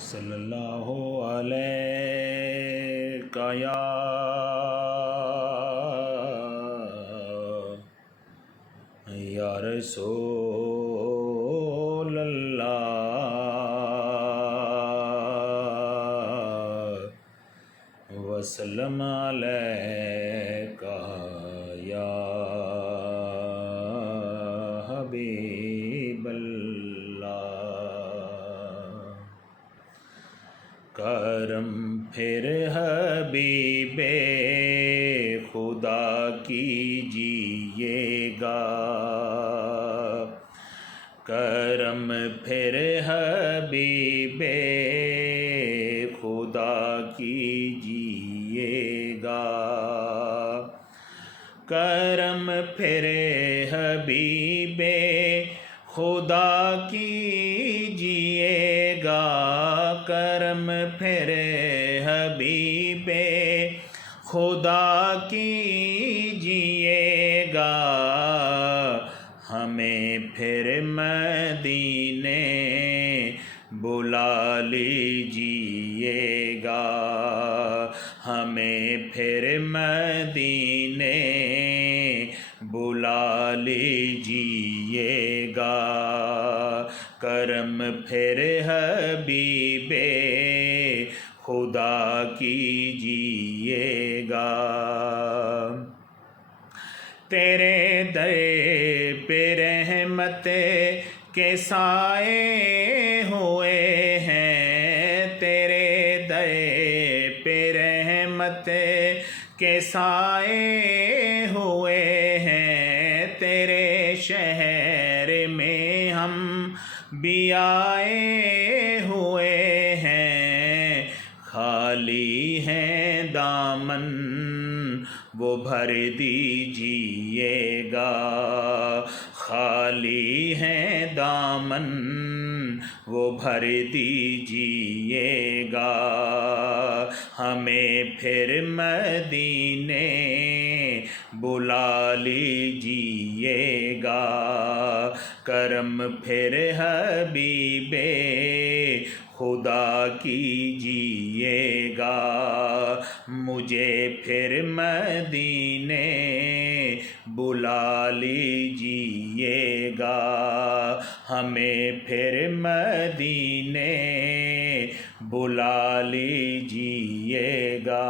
صلی اللہ علیہ یا رسول اللہ وسلم علیکہ یا حبیب اللہ۔ کرم پھر حبیب خدا کیجیے گا، کرم پھر حبیب خدا کیجیے گا، کرم پھر حبیب خدا کیجیے گا، کرم پھر حبیب خدا کیجیے گا، ہمیں پھر مدینے بلا لیجیے گا، ہمیں پھر مدینے بلا لیجیے گا، کرم پھر حبیب خدا کیجیے گا۔ تیرے در پہ رحمت کے سائے ہوئے ہیں، تیرے در پہ رحمت کے سائے ہوئے ہیں، تیرے شہر میں ہم بھی آئے ہوئے ہیں، خالی ہیں دامن وہ بھر دیجیے گا، خالی ہیں دامن وہ بھر دیجیے گا، ہمیں پھر مدینے بلا لیجیے گا، کرم پھر حبیب خدا کیجیے گا، مجھے پھر مدینے بلا لیجیے گا، ہمیں پھر مدینے بلا لیجیے گا۔